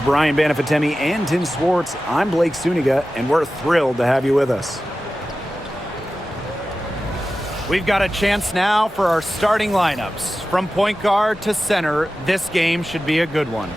With Brian Banafitemi and Tim Swartz, I'm Blake Suniga, and we're thrilled to have you with us. We've got a chance now for our starting lineups. From point guard to center, this game should be a good one.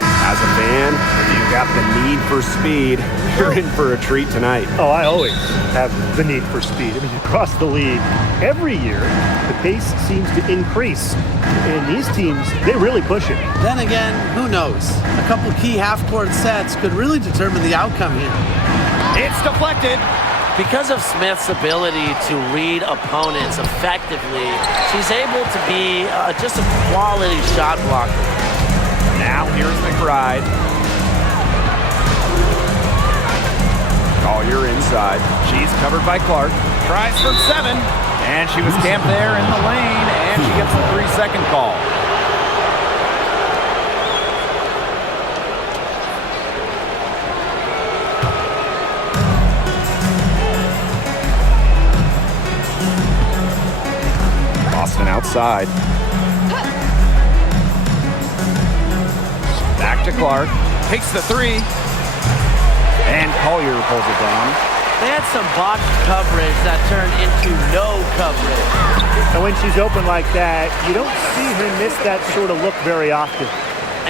As a fan, if you've got the need for speed, you're in for a treat tonight. Oh, I always have the need for speed. I mean, across the league, every year, the pace seems to increase. And these teams, they really push it. Then again, who knows? A couple key half-court sets could really determine the outcome here. It's deflected. Because of Smith's ability to read opponents effectively, she's able to be just a quality shot blocker. Now here's McBride. Collier inside. She's covered by Clark. Tries from 7. And she was camped there in the lane, and she gets the 3-second call. Boston outside. Back to Clark. Takes the 3. And Collier pulls it down. They had some box coverage that turned into no coverage. And when she's open like that, you don't see her miss that sort of look very often.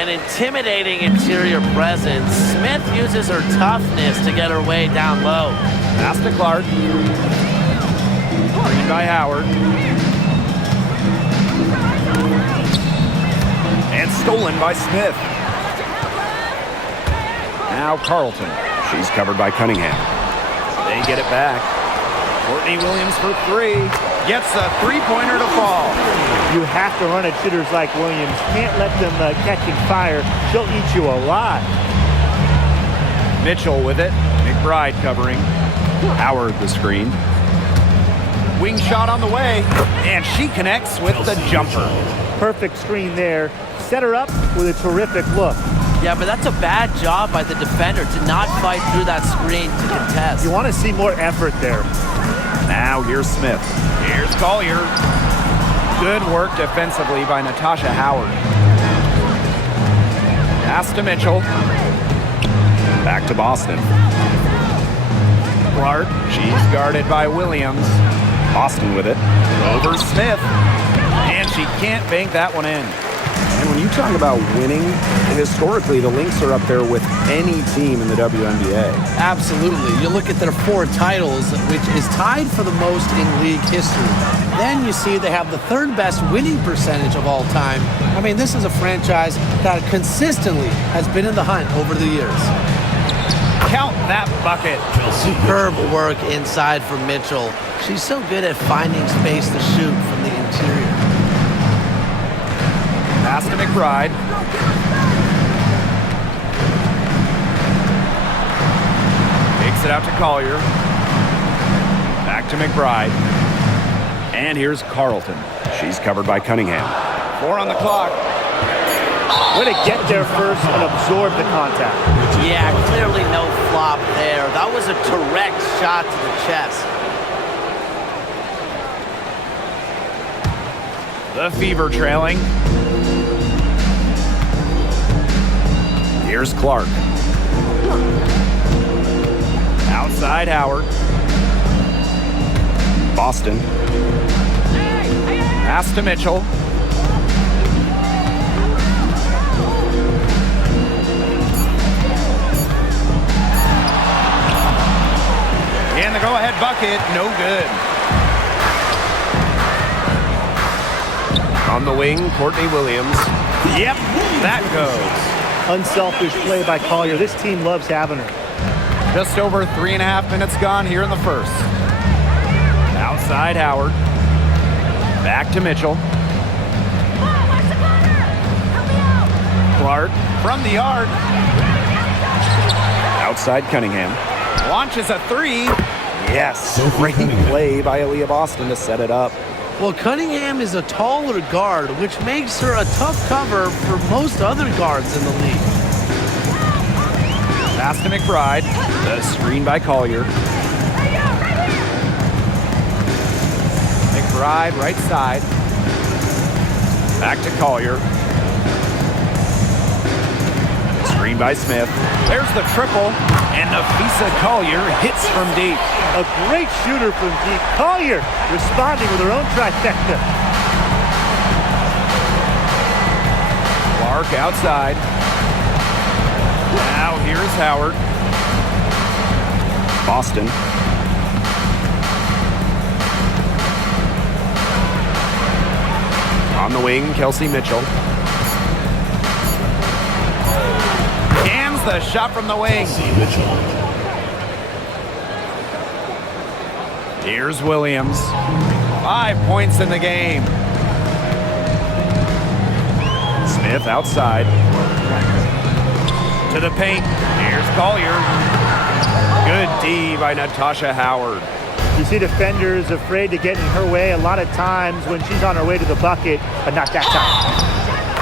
An intimidating interior presence. Smith uses her toughness to get her way down low. Pass to Clark. Screen by Howard. And stolen by Smith. Now Carlton. She's covered by Cunningham. They get it back. Courtney Williams for 3. Gets a three-pointer to fall. You have to run at shooters like Williams. Can't let them catching fire. She'll eat you alive. Mitchell with it. McBride covering. Howard the screen. Wing shot on the way. And she connects with the jumper. Perfect screen there. Set her up with a terrific look. Yeah, but that's a bad job by the defender to not fight through that screen to contest. You want to see more effort there. Now here's Smith. Here's Collier. Good work defensively by Natasha Howard. Pass to Mitchell. Back to Boston. Clark. She's guarded by Williams. Boston with it. Over Smith. And she can't bank that one in. And when you talk about winning, historically, the Lynx are up there with any team in the WNBA. Absolutely. You look at their 4 titles, which is tied for the most in league history. Then you see they have the 3rd best winning percentage of all time. I mean, this is a franchise that consistently has been in the hunt over the years. Count that bucket. Superb work inside from Mitchell. She's so good at finding space to shoot from the interior. Pass to McBride. Takes it out to Collier. Back to McBride. And here's Carlton. She's covered by Cunningham. 4 on the clock. Way to get there first and absorb the contact. Yeah, clearly no flop there. That was a direct shot to the chest. The Fever trailing. Here's Clark. Outside Howard. Boston. Pass to Mitchell. And the go-ahead bucket, no good. On the wing, Courtney Williams. Yep, that goes. Unselfish play by Collier. This team loves having her. Just over 3.5 minutes gone here in the first. Outside Howard. Back to Mitchell. Clark from the yard. Outside Cunningham. Launches a 3. Yes, great play by Aaliyah Boston to set it up. Well, Cunningham is a taller guard, which makes her a tough cover for most other guards in the league. Pass to McBride. The screen by Collier. McBride, right side. Back to Collier. Screen by Smith. There's the triple, and Nafisa Collier hits from deep. A great shooter from deep. Collier responding with her own trifecta. Clark outside. Now here's Howard. Boston. On the wing, Kelsey Mitchell. Jams the shot from the wing. Here's Williams. 5 points in the game. Smith outside. To the paint. Here's Collier. Good D by Natasha Howard. You see defenders afraid to get in her way a lot of times when she's on her way to the bucket, but not that time.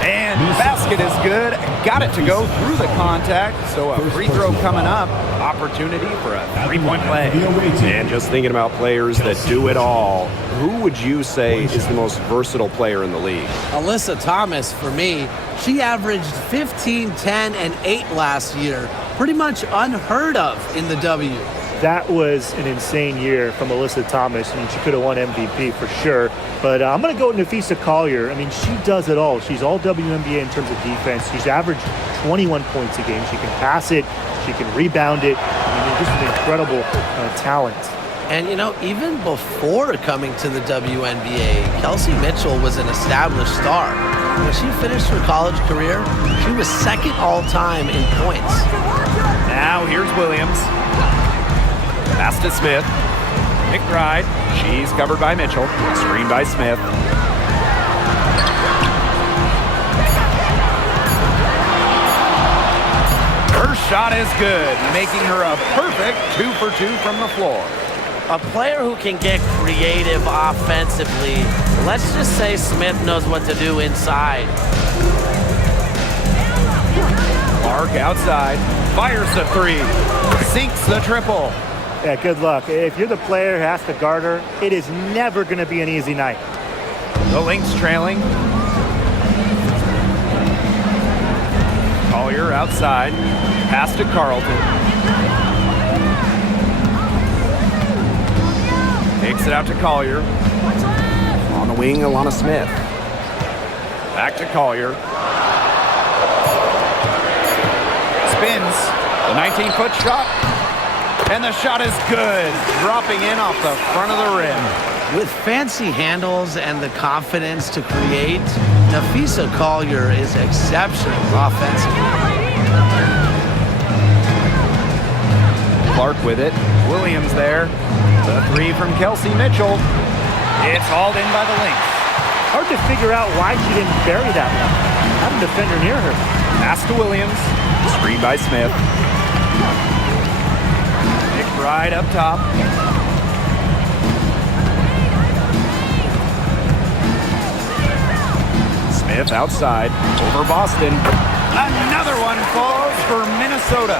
And basket is good. Got it to go through the contact. So a free throw coming up. Opportunity for a three-point play. And just thinking about players that do it all, who would you say is the most versatile player in the league? Alyssa Thomas, for me, she averaged 15, 10, and 8 last year. Pretty much unheard of in the W. That was an insane year from Alyssa Thomas. I mean, she could have won MVP for sure. But I'm going to go with Nafisa Collier. I mean, she does it all. She's all WNBA in terms of defense. She's averaged 21 points a game. She can pass it. She can rebound it. I mean, just an incredible talent. And, you know, even before coming to the WNBA, Kelsey Mitchell was an established star. When she finished her college career, she was second all-time in points. Now here's Williams. Pass to Smith. McBride. She's covered by Mitchell. Screen by Smith. Her shot is good, making her a perfect 2 for 2 from the floor. A player who can get creative offensively. Let's just say Smith knows what to do inside. Clark outside. Fires the three. Sinks the triple. Yeah, good luck. If you're the player who has to guard her, it is never going to be an easy night. The Lynx trailing. Collier outside. Pass to Carlton. Takes it out to Collier. On the wing, Alana Smith. Back to Collier. Spins. The 19-foot shot. And the shot is good. Dropping in off the front of the rim. With fancy handles and the confidence to create, Nafisa Collier is exceptional offensively. Clark with it. Williams there. The three from Kelsey Mitchell. It's hauled in by the Lynx. Hard to figure out why she didn't bury that one. Have a defender near her. Pass to Williams. Screen by Smith. McBride up top. Smith outside. Over Boston. Another one falls for Minnesota.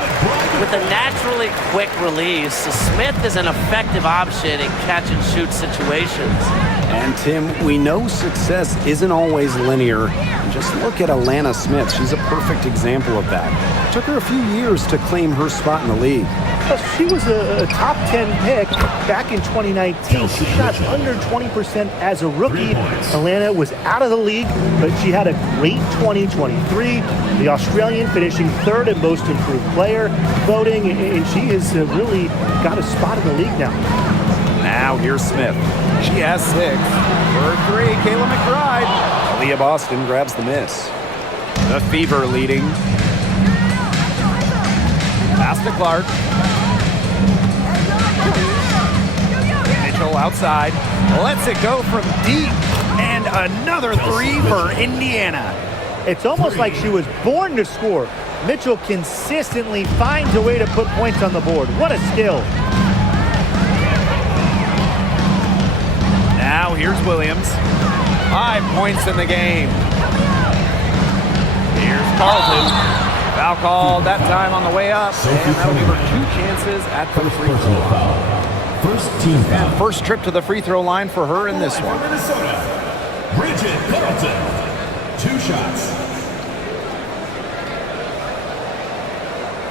With a naturally quick release, Smith is an effective option in catch-and-shoot situations. And Tim, we know success isn't always linear. Just look at Alana Smith. She's a perfect example of that. It took her a few years to claim her spot in the league. She was a top 10 pick back in 2019. She shot under 20% as a rookie. Alana was out of the league, but she had a great 2023. The Australian finishing third in most improved player voting, and she has really got a spot in the league now. Now here's Smith. She has 6. For 3, Kayla McBride. Aaliyah Boston grabs the miss. The Fever leading. Pass to Clark. Mitchell outside. Lets it go from deep. And another 3 for Indiana. It's almost like she was born to score. Mitchell consistently finds a way to put points on the board. What a skill. Now here's Williams. 5 points in the game. Here's Carlton. Foul call that time on the way up, and that'll give her 2 chances at the free throw line. First team foul. And first trip to the free throw line for her in this one. Minnesota, Bridget Carlton. 2 shots.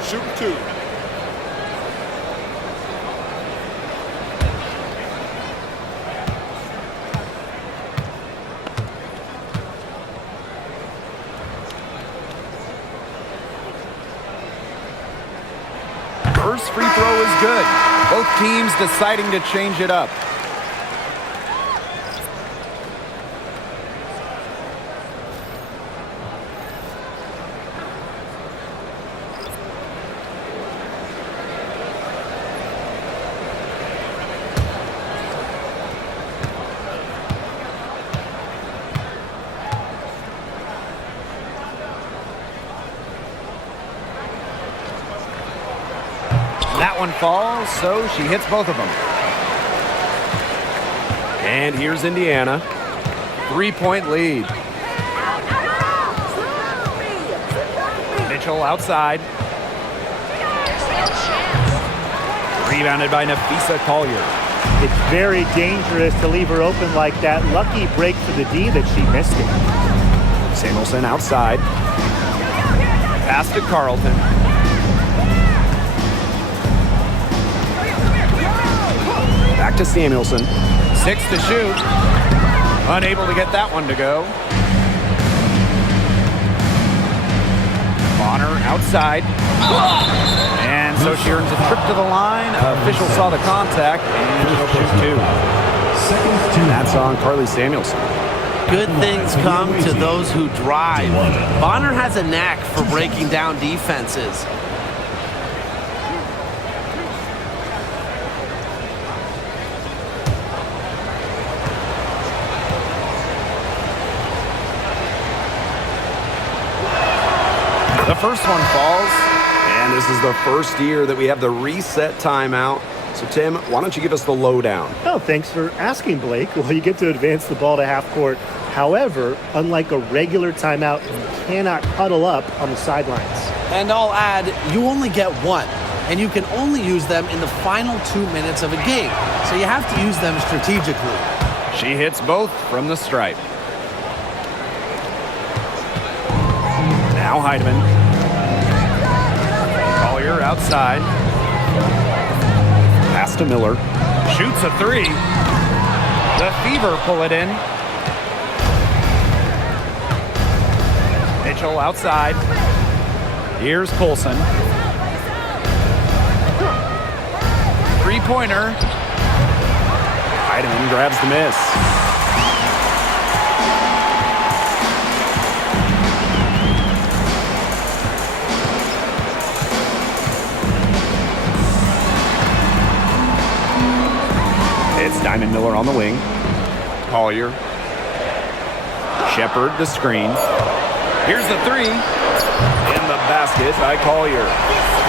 Shoot 2. First free throw is good. Both teams deciding to change it up. That one falls, so she hits both of them. And here's Indiana. 3-point lead. Mitchell outside. Rebounded by Nafisa Collier. It's very dangerous to leave her open like that. Lucky break for the D that she missed it. Samuelson outside. Pass to Carlton. Back to Samuelson. 6 to shoot. Unable to get that one to go. Bonner outside. And so she earns a trip to the line. Official saw the contact and she'll shoot 2. And that's on Carly Samuelson. Good things come to those who drive. Bonner has a knack for breaking down defenses. The first one falls, and this is the first year that we have the reset timeout. So, Tim, why don't you give us the lowdown? Oh, thanks for asking, Blake. Well, you get to advance the ball to half court. However, unlike a regular timeout, you cannot huddle up on the sidelines. And I'll add, you only get one, and you can only use them in the final 2 minutes of a game. So you have to use them strategically. She hits both from the stripe. Now Heidemann. Collier outside. Pass to Miller. Shoots a 3. The Fever pull it in. Mitchell outside. Here's Colson. 3-pointer. Heidemann grabs the miss. It's Diamond Miller on the wing. Collier. Shepard, the screen. Here's the 3. In the basket by Collier.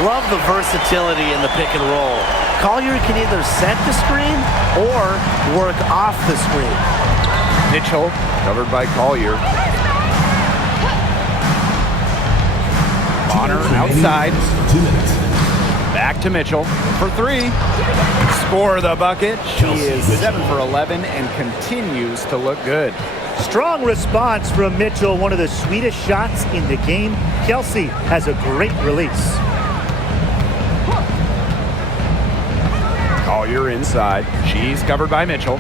Love the versatility in the pick and roll. Collier can either set the screen or work off the screen. Mitchell, covered by Collier. Bonner outside. 2 minutes. Back to Mitchell for 3. Score the bucket. She is 7 for 11 and continues to look good. Strong response from Mitchell, one of the sweetest shots in the game. Kelsey has a great release. Collier inside. She's covered by Mitchell.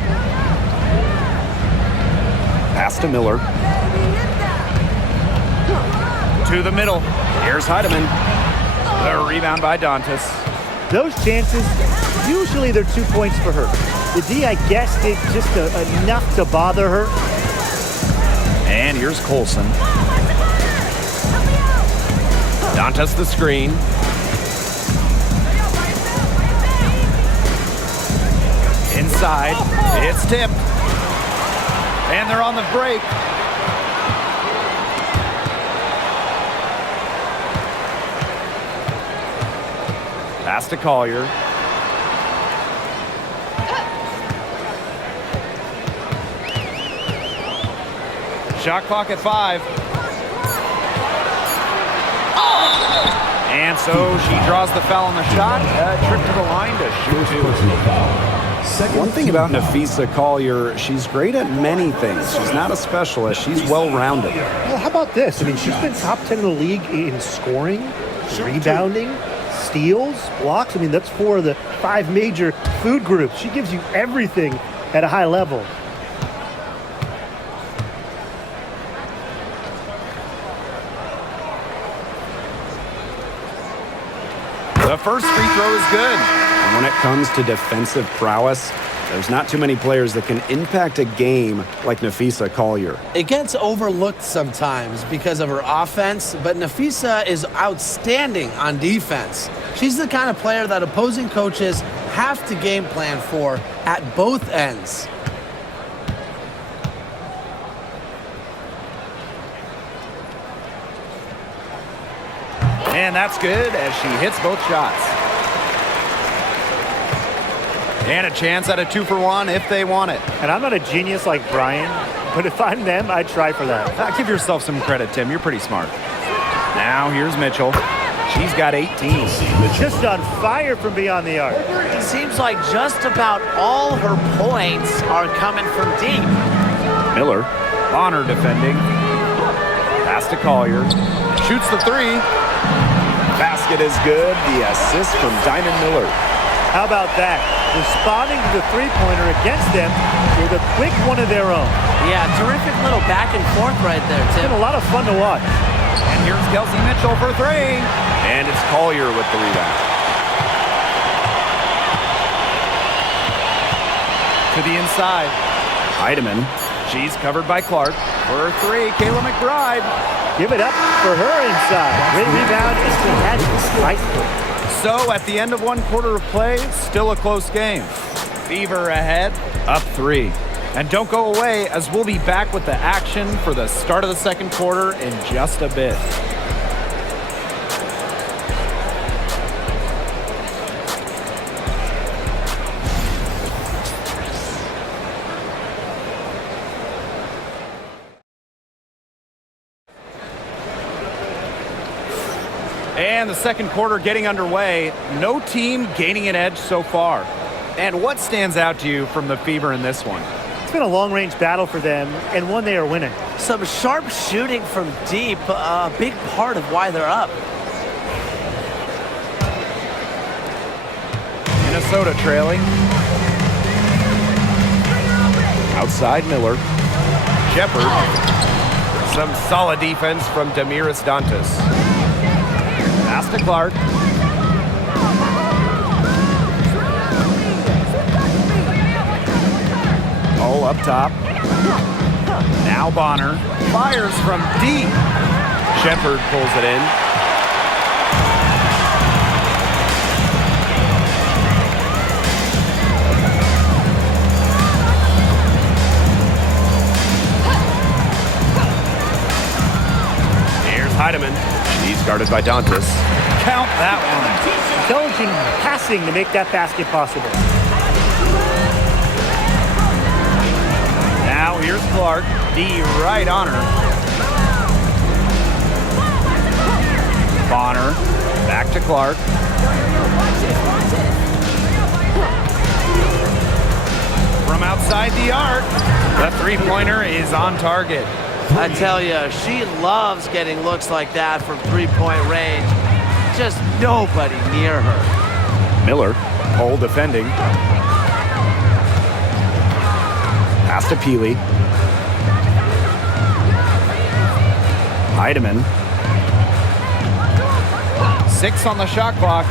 Pass to Miller. To the middle. Here's Heidemann. The rebound by Dantas. Those chances, usually they're 2 points for her. The D, I guess, did just enough to bother her. And here's Colson. Dantas the screen. Inside. It's tipped. And they're on the break. Pass to Collier. Shot clock at 5. And so she draws the foul on the shot. Trip to the line to shoot two. Personal foul. One thing about Napheesa Collier, she's great at many things. She's not a specialist. She's well-rounded. Well, how about this? I mean, she's been top 10 in the league in scoring, rebounding, steals, blocks. I mean, that's 4 of the 5 major food groups. She gives you everything at a high level. The first free throw is good. And when it comes to defensive prowess, there's not too many players that can impact a game like Napheesa Collier. It gets overlooked sometimes because of her offense, but Napheesa is outstanding on defense. She's the kind of player that opposing coaches have to game plan for at both ends. And that's good as she hits both shots. And a chance at a 2-for-1 if they want it. And I'm not a genius like Brian, but if I'm them, I'd try for that. Give yourself some credit, Tim. You're pretty smart. Now here's Mitchell. She's got 18. Just on fire from beyond the arc. It seems like just about all her points are coming from deep. Miller. Bonner defending. Pass to Collier. Shoots the 3. Basket is good. The assist from Diamond Miller. How about that? Responding to the three-pointer against them with a quick one of their own. Yeah, terrific little back and forth right there, It's Tim. been a lot of fun to watch. And here's Kelsey Mitchell for 3. And it's Collier with the rebound. To the inside. Heidemann. She's covered by Clark. For 3, Kayla McBride. Give it up for her inside. Great rebound and she had it right foot. So at the end of 1 quarter of play, still a close game. Fever ahead, up 3. And don't go away as we'll be back with the action for the start of the second quarter in just a bit. And the second quarter getting underway. No team gaining an edge so far. And what stands out to you from the Fever in this one? It's been a long-range battle for them and one they are winning. Some sharp shooting from deep, a big part of why they're up. Minnesota trailing. Outside Miller. Shepard. Some solid defense from Damiris Dantas. Pass to Clark. All up top. Now Bonner fires from deep. Shepard pulls it in. Here's Heidemann. He's guarded by Dantas. Count that one. Intelligent passing to make that basket possible. Now here's Clark. D right on her. Bonner. Back to Clark. From outside the arc. The three-pointer is on target. I tell you, she loves getting looks like that from three-point range. Just nobody near her. Miller. Hole defending. Pass to Peely. Heidemann. 6 on the shot clock.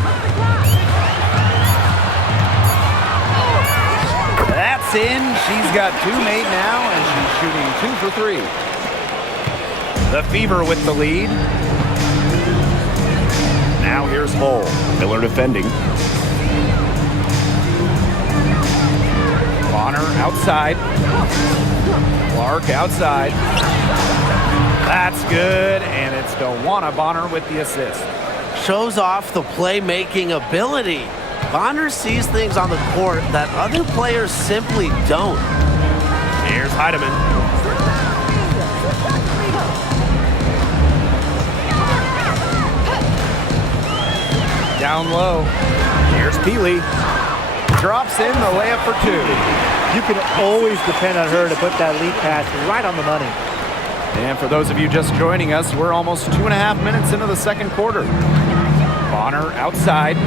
That's in. She's got 2 made now, and she's shooting 2 for 3. The Fever with the lead. Now here's Hull. Miller defending. Bonner outside. Clark outside. That's good, and it's Dawana Bonner with the assist. Shows off the playmaking ability. Bonner sees things on the court that other players simply don't. Here's Heidemann. Down low. Here's Peely. Drops in the layup for 2. You can always depend on her to put that lead pass right on the money. And for those of you just joining us, we're almost 2.5 minutes into the second quarter. Bonner outside.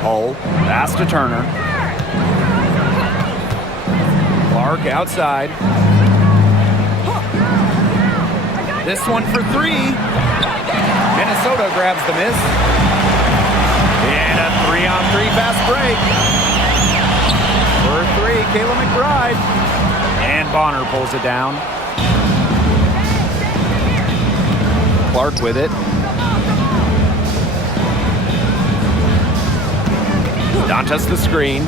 Hull, pass to Turner. Clark outside. This one for 3. Minnesota grabs the miss. And a 3-on-3 fast break. For 3, Kayla McBride. And Bonner pulls it down. Clark with it. Dantas the screen.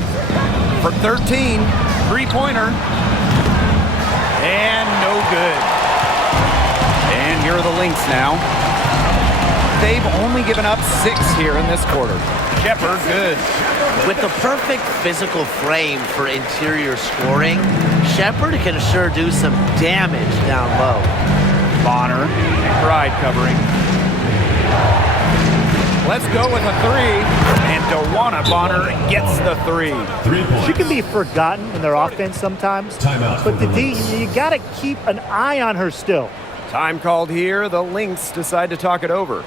For 13, 3-pointer. And no good. And here are the Lynx now. They've only given up 6 here in this quarter. Shepard, good. With the perfect physical frame for interior scoring, Shepard can sure do some damage down low. Bonner, McBride covering. Let's go with a 3, and DeWanna Bonner gets the 3. 3 points. She can be forgotten in their offense sometimes, Timeout but for the D, Lynx. you got to keep an eye on her still. Time called here. The Lynx decide to talk it over.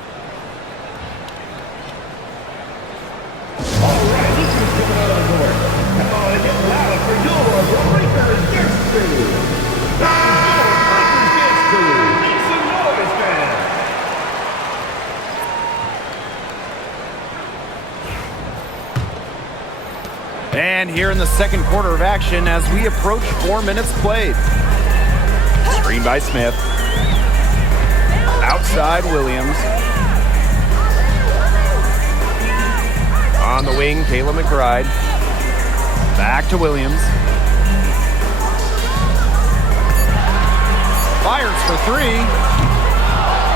And here in the second quarter of action as we approach 4 minutes played. Screen by Smith. Outside Williams. On the wing, Kayla McBride. Back to Williams. Fires for 3.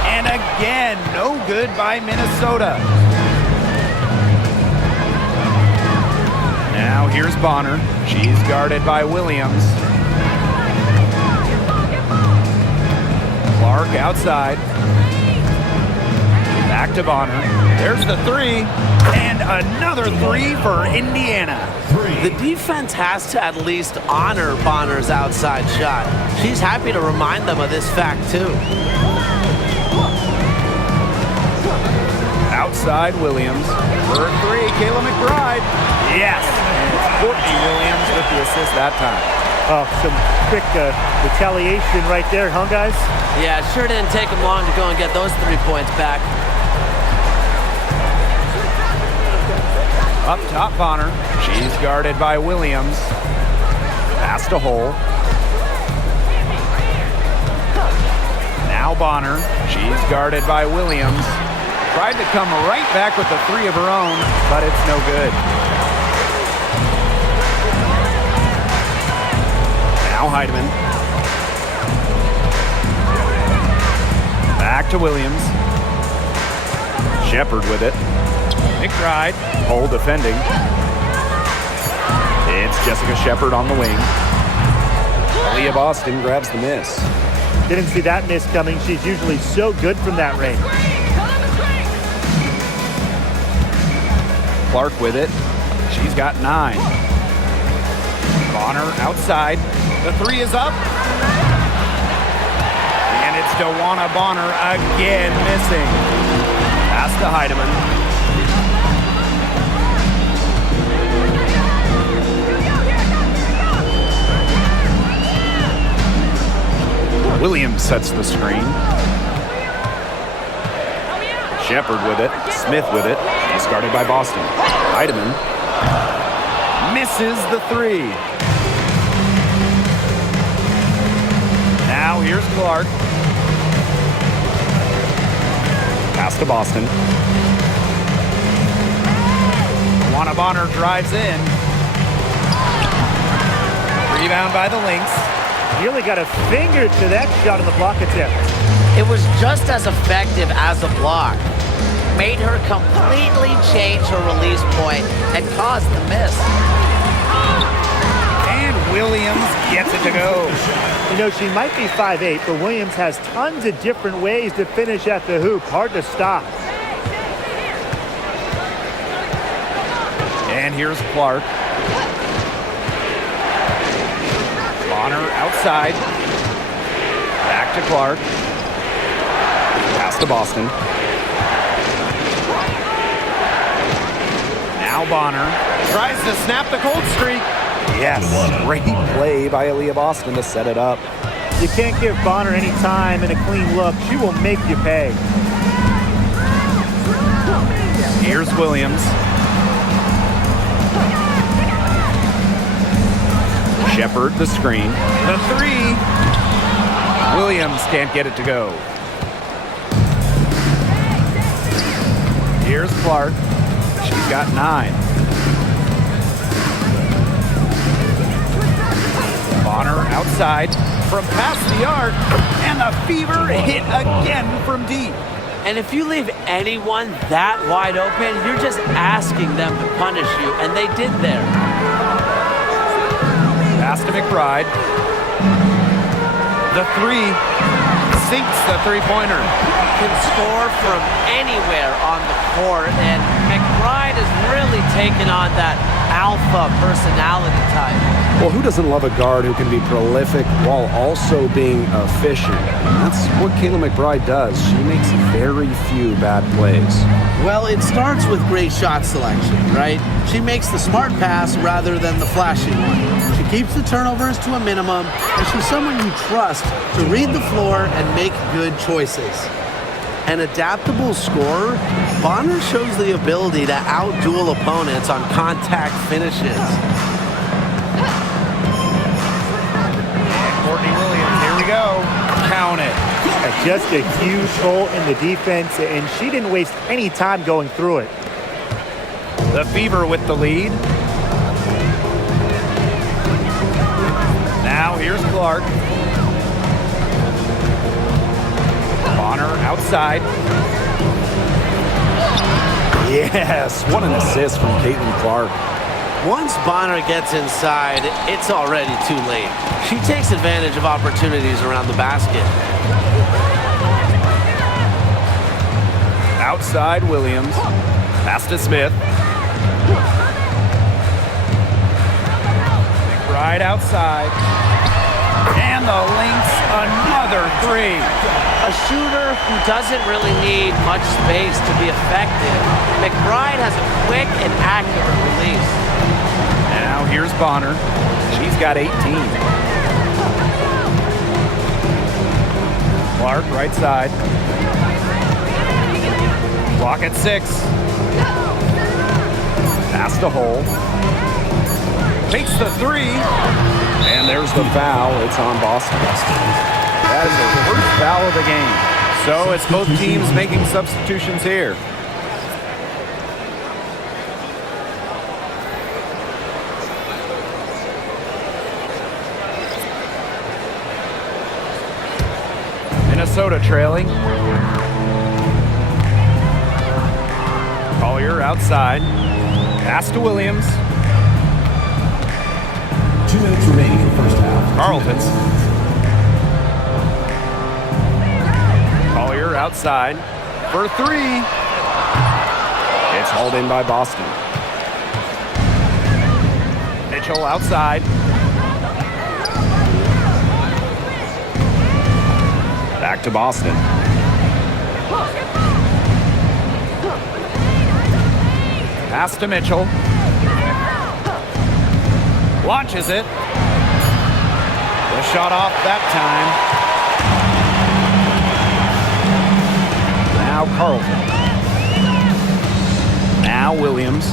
And again, no good by Minnesota. Now here's Bonner. She's guarded by Williams. Clark outside. Back to Bonner. There's the 3. And another 3 for Indiana. The defense has to at least honor Bonner's outside shot. She's happy to remind them of this fact, too. Outside Williams. For 3, Kayla McBride. Yes. And it's Courtney Williams with the assist that time. Oh, some quick retaliation right there, huh, guys? Yeah, it sure didn't take them long to go and get those 3 points back. Up top, Bonner. She's guarded by Williams. Pass to Hull. Now Bonner. She's guarded by Williams. Tried to come right back with the 3 of her own, but it's no good. Now Heidemann. Back to Williams. Shepard with it. McBride. Hull defending. It's Jessica Shepard on the wing. Aaliyah Boston grabs the miss. Didn't see that miss coming. She's usually so good from that range. Clark with it. She's got 9. Bonner outside. The 3 is up. And it's DeWanna Bonner again missing. Pass to Heidemann. Williams sets the screen. Shepard with it. Smith with it. He's guarded by Boston. Heidemann misses the 3. Now here's Clark. Pass to Boston. Juana Bonner drives in. Rebound by the Lynx. He only got a finger to that shot on the block attempt. It was just as effective as a block. Made her completely change her release point and caused the miss. And Williams gets it to go. You know, she might be 5'8", but Williams has tons of different ways to finish at the hoop. Hard to stop. here's Clark. Bonner outside. Back to Clark. Pass to Boston. Now Bonner tries to snap the cold streak. Yes, great play by Aaliyah Boston to set it up. You can't give Bonner any time and a clean look. She will make you pay. Here's Williams. Shepard the screen. The three. Williams can't get it to go. Here's Clark. She's got 9. Bonner outside from past the arc, and the Fever hit again from deep. And if you leave anyone that wide open, you're just asking them to punish you, and they did there. Pass to McBride. The three sinks the three-pointer. Can score from anywhere on the court, and McBride has really taken on that alpha personality type. Well, who doesn't love a guard who can be prolific while also being efficient? That's what Kayla McBride does. She makes very few bad plays. Well, it starts with great shot selection, right? She makes the smart pass rather than the flashy one. She keeps the turnovers to a minimum, and she's someone you trust to read the floor and make good choices. An adaptable scorer, Bonner shows the ability to outduel opponents on contact finishes. Courtney Williams, here we go. Count it. Just a huge hole in the defense, and she didn't waste any time going through it. The Fever with the lead. Now here's Clark. Bonner outside. Yes, what an assist from Clark. Once Bonner gets inside, it's already too late. She takes advantage of opportunities around the basket. Outside Williams. Pass to Smith. McBride outside. And the Lynx, another three. A shooter who doesn't really need much space to be effective, McBride has a quick and accurate release. Now here's Bonner. She's got 18. Clark right side. Clock at 6. Pass to Hole. Takes the three. And there's the foul. It's on Boston. That is the first foul of the game. So it's both teams making substitutions here. Minnesota trailing. Collier outside. Pass to Williams. 2 minutes remaining in the first half. Carlton. Collier outside for three. It's hauled in by Boston. Mitchell outside. Back to Boston. Pass to Mitchell. Launches it. The shot off that time. Now Carlton. Now Williams.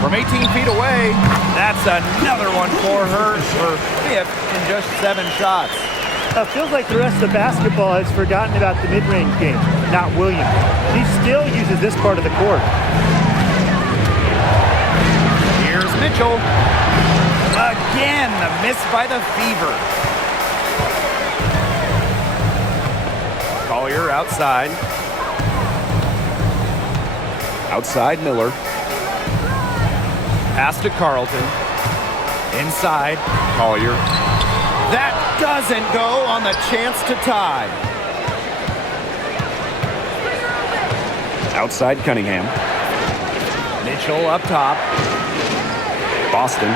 From 18 feet away, that's another one for her, her 5th in just 7 shots. It feels like the rest of basketball has forgotten about the mid-range game, not Williams. He still uses this part of the court. Here's Mitchell. Again, the miss by the Fever. Collier outside. Outside Miller. Pass to Carlton. Inside, Collier. That doesn't go on the chance to tie. Outside Cunningham. Mitchell up top. Boston.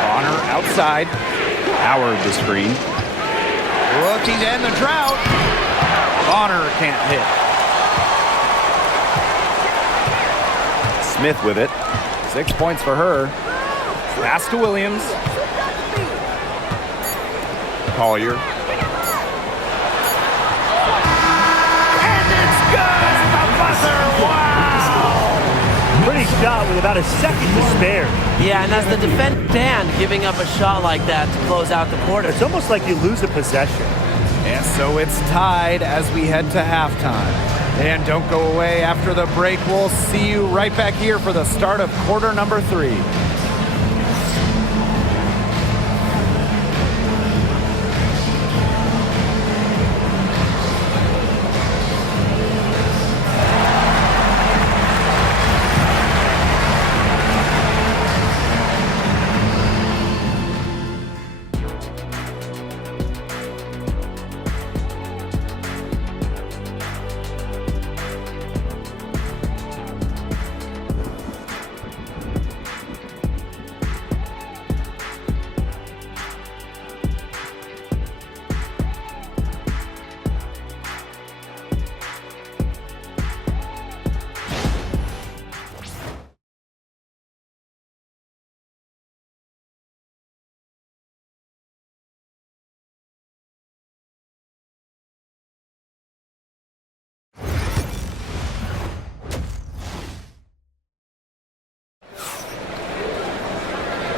Bonner outside. Howard the screen. Looking to end the drought. Bonner can't hit. Smith with it. 6 points for her. Pass to Williams. Collier. And it's good! The buzzer! Wow! Pretty shot with about a second to spare. Yeah, and as the defense Dan giving up a shot like that to close out the quarter. It's almost like you lose a possession. And so it's tied as we head to halftime. And don't go away after the break. We'll see you right back here for the start of quarter number 3.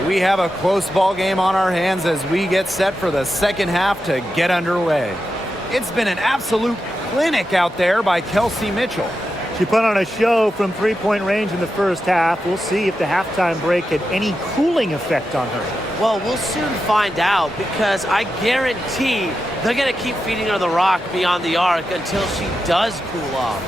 We have a close ball game on our hands as we get set for the second half to get underway. It's been an absolute clinic out there by Kelsey Mitchell. She put on a show from three-point range in the first half. We'll see if the halftime break had any cooling effect on her. Well, we'll soon find out because I guarantee they're going to keep feeding her the rock beyond the arc until she does cool off.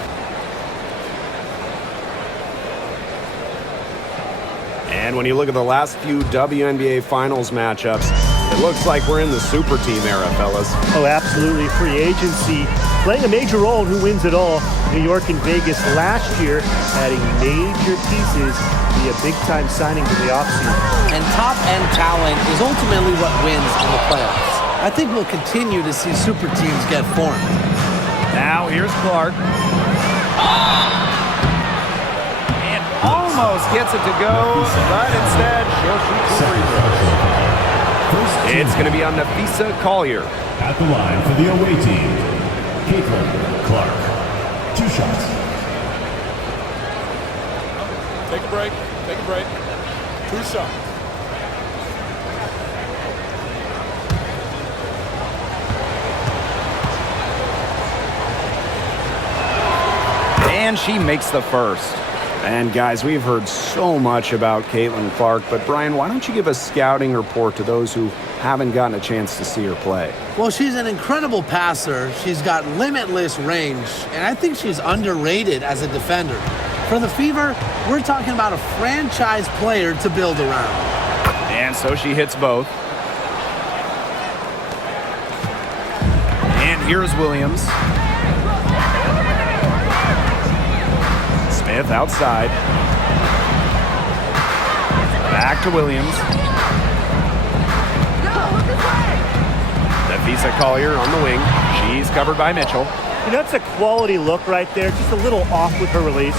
And when you look at the last few WNBA Finals matchups, it looks like we're in the super team era, fellas. Oh, absolutely. Free agency playing a major role in who wins it all. New York and Vegas last year adding major pieces via big-time signing to the offseason. And top-end talent is ultimately what wins in the playoffs. I think we'll continue to see super teams get formed. Now here's Clark. And almost gets it to go, but instead she'll shoot the free throw. It's going to be on Nafisa Collier. At the line for the away team, Clark. 2 shots. Take a break. Take a break. 2 shots. And she makes the first. And guys, we've heard so much about Clark, but Brian, why don't you give a scouting report to those who haven't gotten a chance to see her play? Well, she's an incredible passer. She's got limitless range, and I think she's underrated as a defender. For the Fever, we're talking about a franchise player to build around. And so she hits both. And here's Williams. Smith outside. Back to Williams. Nafisa Collier on the wing. She's covered by Mitchell. You know, that's a quality look right there. Just a little off with her release.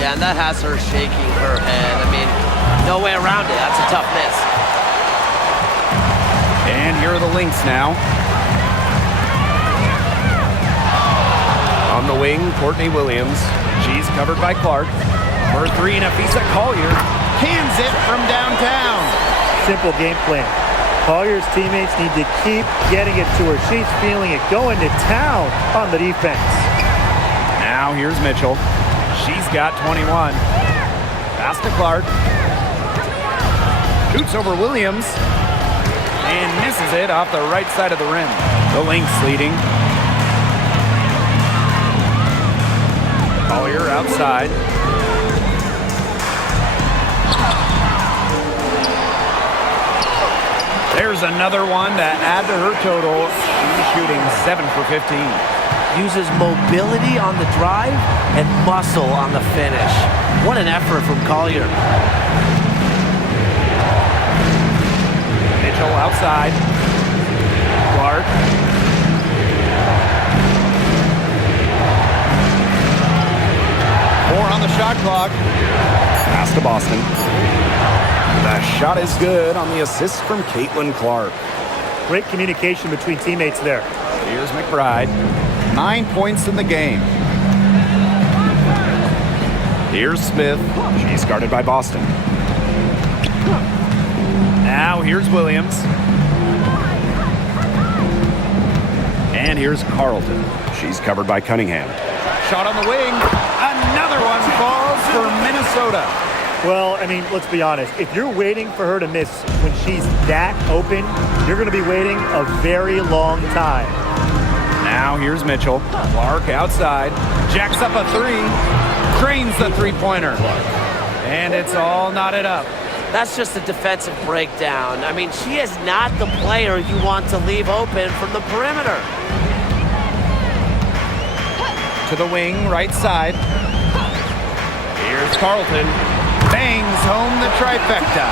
Yeah, and that has her shaking her head. I mean, no way around it. That's a tough miss. And here are the Lynx now. On the wing, Courtney Williams. She's covered by Clark. For 3, Nafisa Collier cans it from downtown. Simple game plan. Collier's teammates need to keep getting it to her. She's feeling it, going to town on the defense. Now here's Mitchell. She's got 21. Pass to Clark. Shoots over Williams. And misses it off the right side of the rim. The Lynx leading. Collier outside. There's another one to add to her total. She's shooting 7 for 15. Uses mobility on the drive and muscle on the finish. What an effort from Collier. Mitchell outside. Clark. Four on the shot clock. Pass to Boston. The shot is good on the assist from Caitlin Great communication between teammates there. Here's McBride. 9 points in the game. Here's Smith. She's guarded by Boston. Now here's Williams. And here's Carlton. She's covered by Cunningham. Shot on the wing. Another one falls for Minnesota. Well, I mean, let's be honest. If you're waiting for her to miss when she's that open, you're going to be waiting a very long time. Now here's Mitchell. Clark outside. Jacks up a three. Drains the three-pointer. And it's all knotted up. That's just a defensive breakdown. I mean, she is not the player you want to leave open from the perimeter. To the wing, right side. Here's Carlton. Bangs home the trifecta.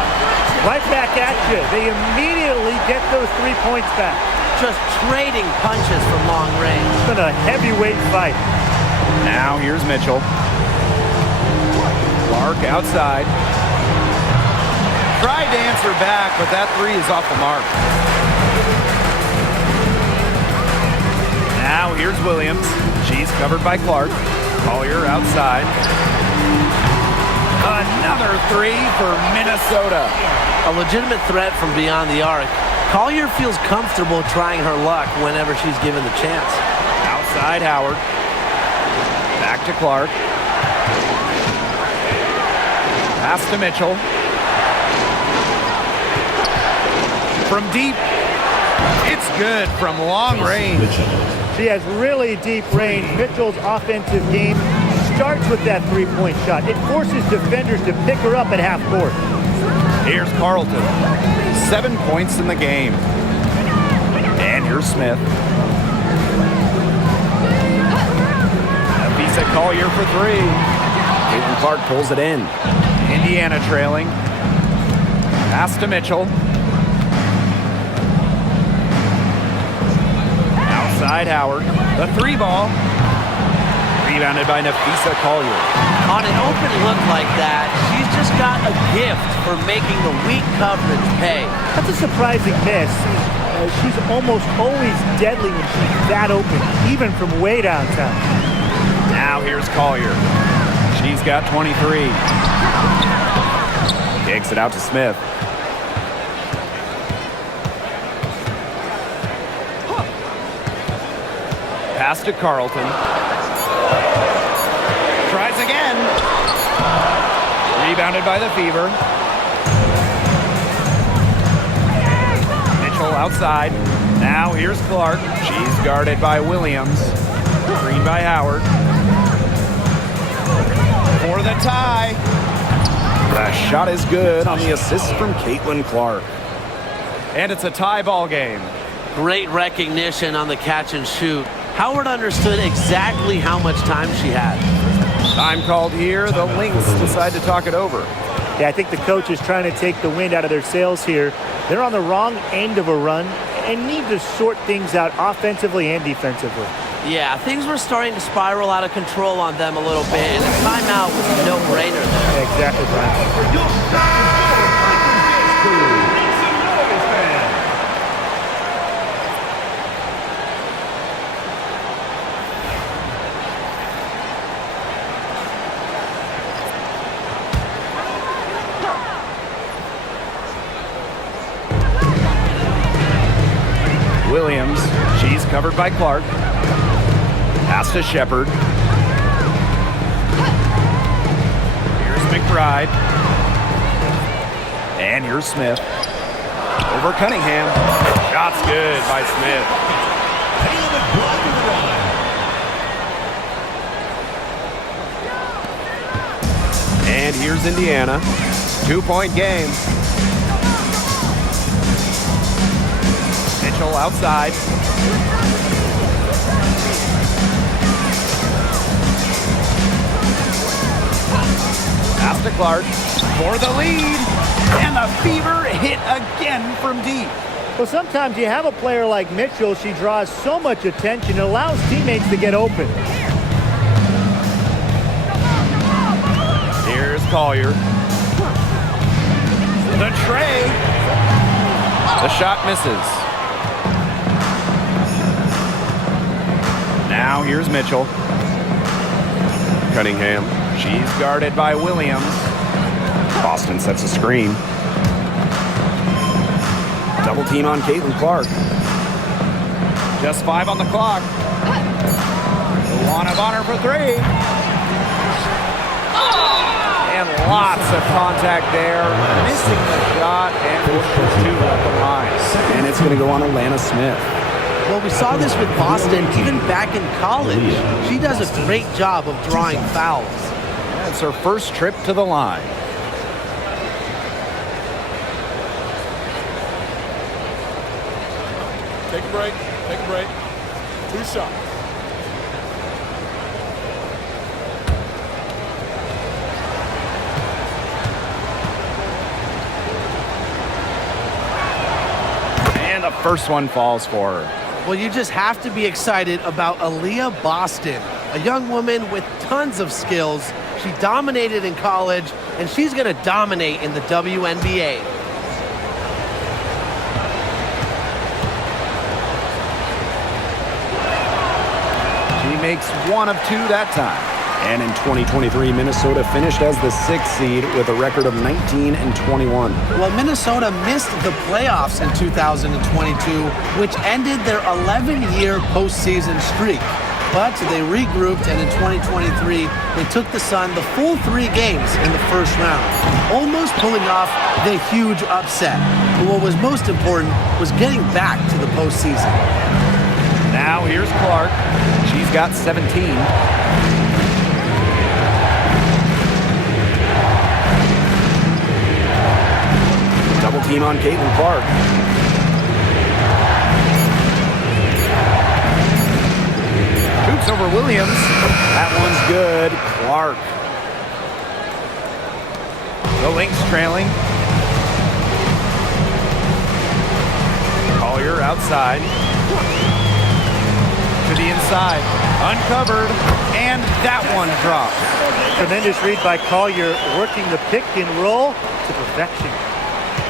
Right back at you. They immediately get those 3 points back. Just trading punches from long range. It's been a heavyweight fight. Now here's Mitchell. Clark outside. Tried to answer back, but that three is off the mark. Now here's Williams. She's covered by Clark. Collier outside. Another three for Minnesota. A legitimate threat from beyond the arc. Collier feels comfortable trying her luck whenever she's given the chance. Outside Howard. Back to Clark. Pass to Mitchell. From deep. It's good from long range. She has really deep range. Mitchell's offensive game starts with that three-point shot. It forces defenders to pick her up at half court. Here's Carlton. 7 points in the game. And here's Smith. Visa Collier for three. Caitlin Clark pulls it in. Indiana trailing. Pass to Mitchell. Outside Howard. The three ball. Rebounded by Nafisa Collier. On an open look like that, she's just got a gift for making the weak coverage pay. That's a surprising miss. She's almost always deadly when she's that open, even from way downtown. Now here's Collier. She's got 23. Kicks it out to Smith. Pass to Carlton. Tries again. Rebounded by the Fever. Mitchell outside. Now here's Clark. She's guarded by Williams. Screen by Howard. For the tie. The shot is good on the assist from Caitlin Clark. And it's a tie ball game. Great recognition on the catch and shoot. Howard understood exactly how much time she had. Time called here. The Lynx decide to talk it over. Yeah, I think the coach is trying to take the wind out of their sails here. They're on the wrong end of a run and need to sort things out offensively and defensively. Yeah, things were starting to spiral out of control on them a little bit, and a timeout was a no-brainer there. Exactly, Brian. Williams, she's covered by Clark. Pass to Shepard. Here's McBride. And here's Smith. Over Cunningham. Shot's good by Smith. And here's Indiana. 2-point game. Mitchell outside. Pass to Clark for the lead. And the fever hit again from deep. Well, sometimes you have a player like Mitchell. She draws so much attention. It allows teammates to get open. Here's Collier. The tray. The shot misses. Now here's Mitchell. Cunningham. She's guarded by Williams. Boston sets a screen. Double team on Caitlin-Clark. Just 5 on the clock. Luana Bonner for 3. And lots of contact there. Missing the shot and 2 at the line. And it's going to go on Alana Smith. Well, we saw this with Boston even back in college. She does a great job of drawing fouls. That's her first trip to the line. Take a break. Take a break. 2 shots. And the first one falls for her. Well, you just have to be excited about Aaliyah Boston, a young woman with tons of skills. She dominated in college, and she's going to dominate in the WNBA. She makes 1 of 2 that time. And in 2023, Minnesota finished as the 6th seed with a record of 19-21. Well, Minnesota missed the playoffs in 2022, which ended their 11-year postseason streak. But they regrouped, and in 2023, they took the Sun the full 3 games in the first round, almost pulling off the huge upset. But what was most important was getting back to the postseason. Now here's Clark. She's got 17. Double team on Caitlin-Clark. Shoots over Williams. That one's good. Clark. The Lynx trailing. Collier outside. To the inside. Uncovered. And that one drops. Tremendous read by Collier, working the pick and roll to perfection.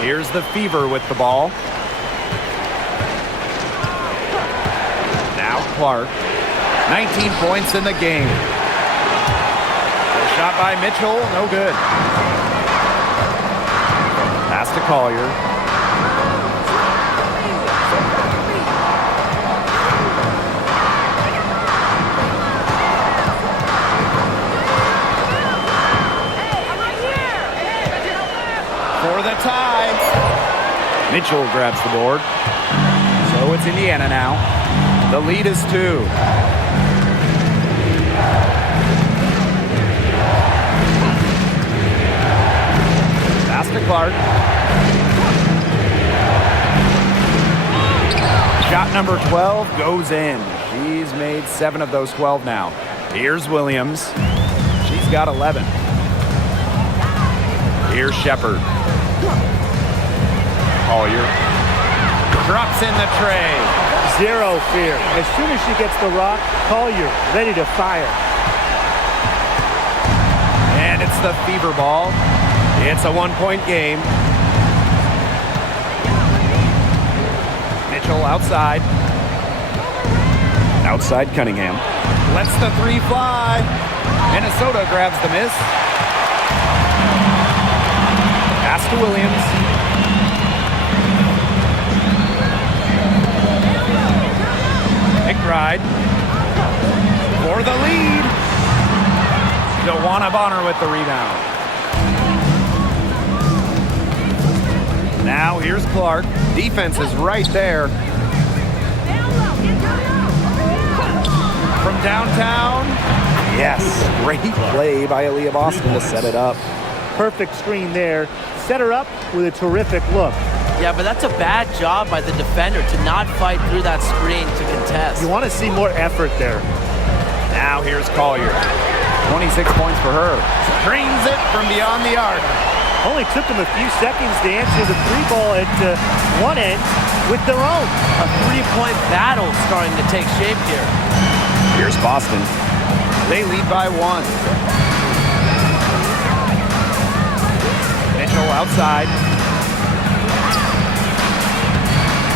Here's the Fever with the ball. Now Clark. 19 points in the game. Shot by Mitchell, no good. Pass to Collier. For the tie. Mitchell grabs the board. So it's Indiana now. The lead is 2. Pass to Clark. Shot number 12 goes in. She's made 7 of those 12 now. Here's Williams. She's got 11. Here's Shepard. Collier drops in the tray. Zero fear. As soon as she gets the rock, Collier ready to fire. And it's the Fever ball. It's a 1-point game. Mitchell outside. Outside Cunningham. Lets the 3 fly. Minnesota grabs the miss. Pass to Williams. McBride for the lead. Luana Bonner with the rebound. Now here's Clark. Defense is right there. From downtown. Yes, great play by Aaliyah Boston to set it up. Perfect screen there. Set her up with a terrific look. Yeah, but that's a bad job by the defender to not fight through that screen to contest. You want to see more effort there. Now here's Collier. 26 points for her. Drains it from beyond the arc. Only took them a few seconds to answer the three ball at one end with their own. A three-point battle starting to take shape here. Here's Boston. They lead by 1. Mitchell outside.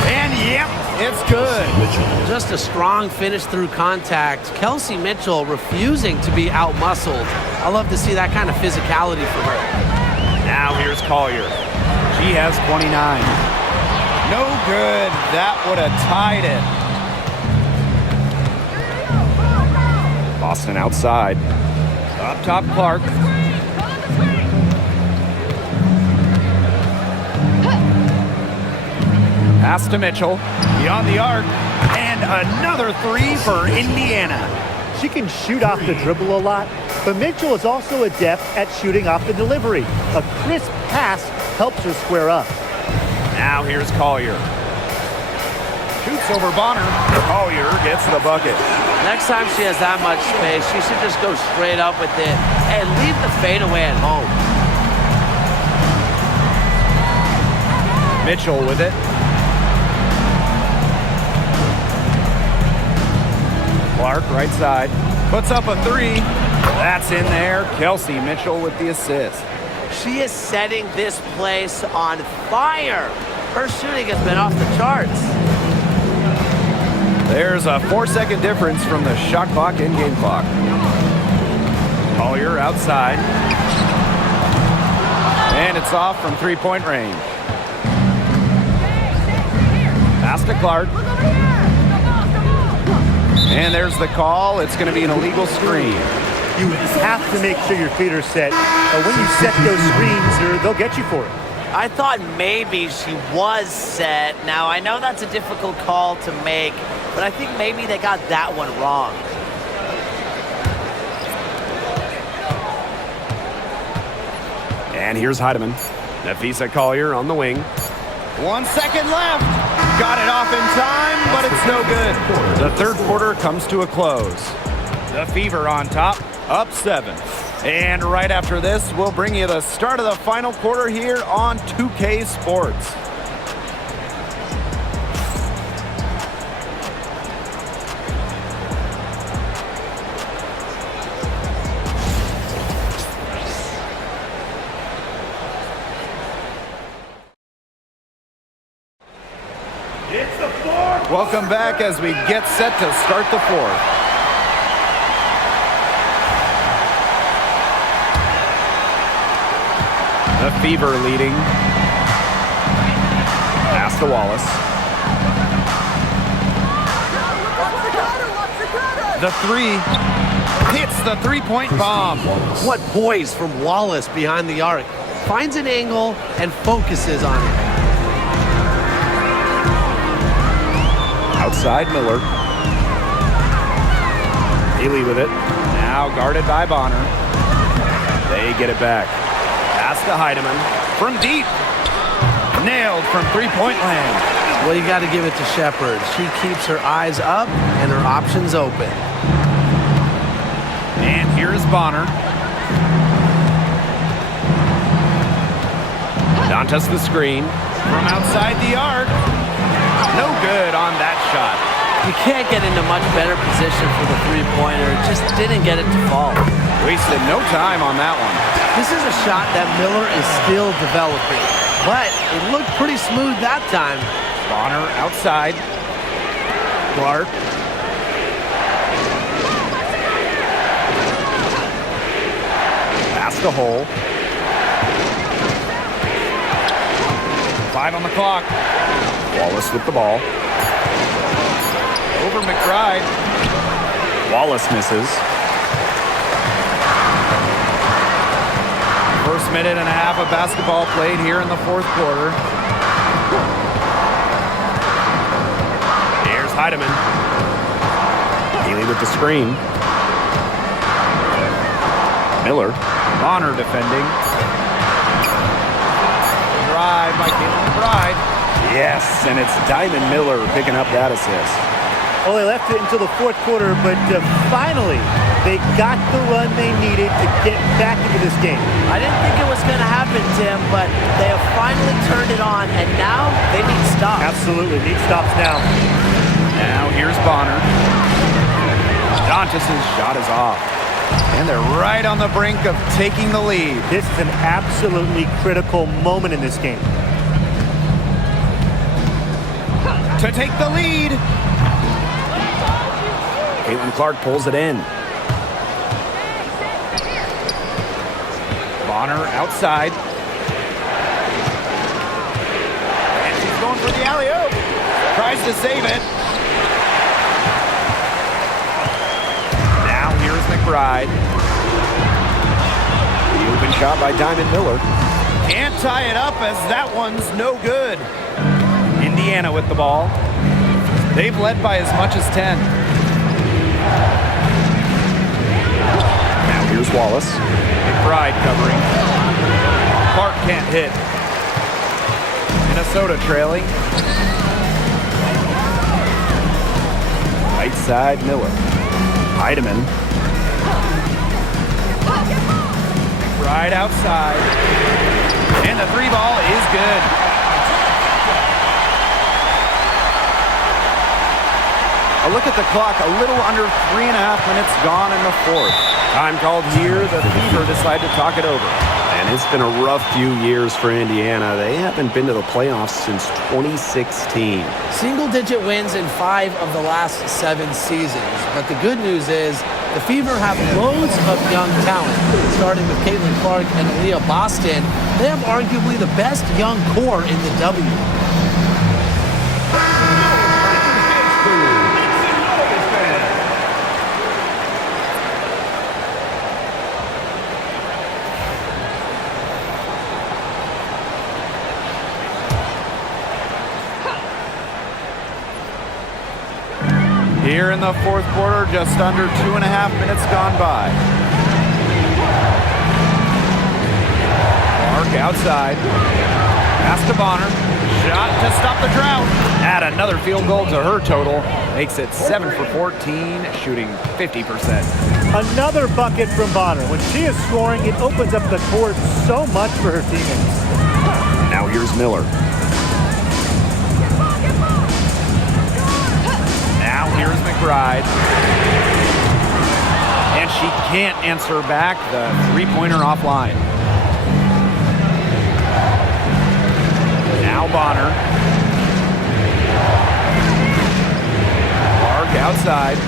And yep, it's good. Just a strong finish through contact. Kelsey Mitchell refusing to be out-muscled. I love to see that kind of physicality from her. Now here's Collier. She has 29. No good. That would have tied it. Boston outside. Up top, Clark. Pass to Mitchell. Beyond the arc. And another three for Indiana. She can shoot off the dribble a lot, but Mitchell is also adept at shooting off the delivery. A crisp pass helps her square up. Now here's Collier. Shoots over Bonner. Collier gets the bucket. Next time she has that much space, she should just go straight up with it and leave the fadeaway at home. Mitchell with it. Clark, right side. Puts up a three. That's in there. Kelsey Mitchell with the assist. She is setting this place on fire. Her shooting has been off the charts. There's a 4-second difference from the shot clock and game clock. Collier outside. And it's off from three-point range. Pass to Clark. And there's the call. It's going to be an illegal screen. You have to make sure your feet are set. When you set those screens, they'll get you for it. I thought maybe she was set. Now, I know that's a difficult call to make, but I think maybe they got that one wrong. And here's Heidemann. Nafisa Collier on the wing. 1 second left. Got it off in time, but it's no good. The third quarter comes to a close. The Fever on top, up 7. And right after this, we'll bring you the start of the final quarter here on 2K Sports. Welcome back as we get set to start the fourth. The Fever leading. Pass to Wallace. The three hits the three-point bomb. What poise from Wallace behind the arc. Finds an angle and focuses on it. Outside Miller. Healy with it. Now guarded by Bonner. They get it back. Pass to Heidemann. From deep. Nailed from three-point land. Well, you got to give it to Shepherd. She keeps her eyes up and her options open. And here's Bonner. Dantas the screen. From outside the arc. No good on that shot. You can't get into much better position for the three-pointer. Just didn't get it to fall. Wasted no time on that one. This is a shot that Miller is still developing, but it looked pretty smooth that time. Bonner outside. Clark. Pass the hole. 5 on the clock. Wallace with the ball. Over McBride. Wallace misses. First minute and a half of basketball played here in the fourth quarter. Here's Heidemann. Healy with the screen. Miller. Bonner defending. Drive by Caitlin McBride. Yes, and it's Diamond Miller picking up that assist. Well, they left it until the fourth quarter, but finally, they got the run they needed to get back into this game. I didn't think it was going to happen, Tim, but they have finally turned it on, and now they need stops. Absolutely, need stops now. Now here's Bonner. Dontis' shot is off. And they're right on the brink of taking the lead. This is an absolutely critical moment in this game. To take the lead. Caitlin-Clark pulls it in. Bonner outside. And she's going for the alley-oop. Tries to save it. Now here's McBride. The open shot by Diamond Miller. Can't tie it up as that one's no good. Indiana with the ball. They've led by as much as 10. Now here's Wallace. McBride covering. Clark can't hit. Minnesota trailing. Right side, Miller. Heidemann. McBride outside. And the three ball is good. A look at the clock, a little under 3.5 minutes gone in the fourth. Time called here, the Fever decide to talk it over. And it's been a rough few years for Indiana. They haven't been to the playoffs since 2016. Single-digit wins in 5 of the last 7 seasons. But the good news is the Fever have loads of young talent, starting with Caitlin-Clark and Aaliyah Boston. They have arguably the best young core in the W. Here in the fourth quarter, just under 2.5 minutes gone by. Clark outside. Pass to Bonner. Shot to stop the drought. Add another field goal to her total. Makes it 7 for 14, shooting 50%. Another bucket from Bonner. When she is scoring, it opens up the court so much for her teammates. Now here's Miller. Now here's McBride. And she can't answer back the three-pointer offline. Now Bonner. Clark outside.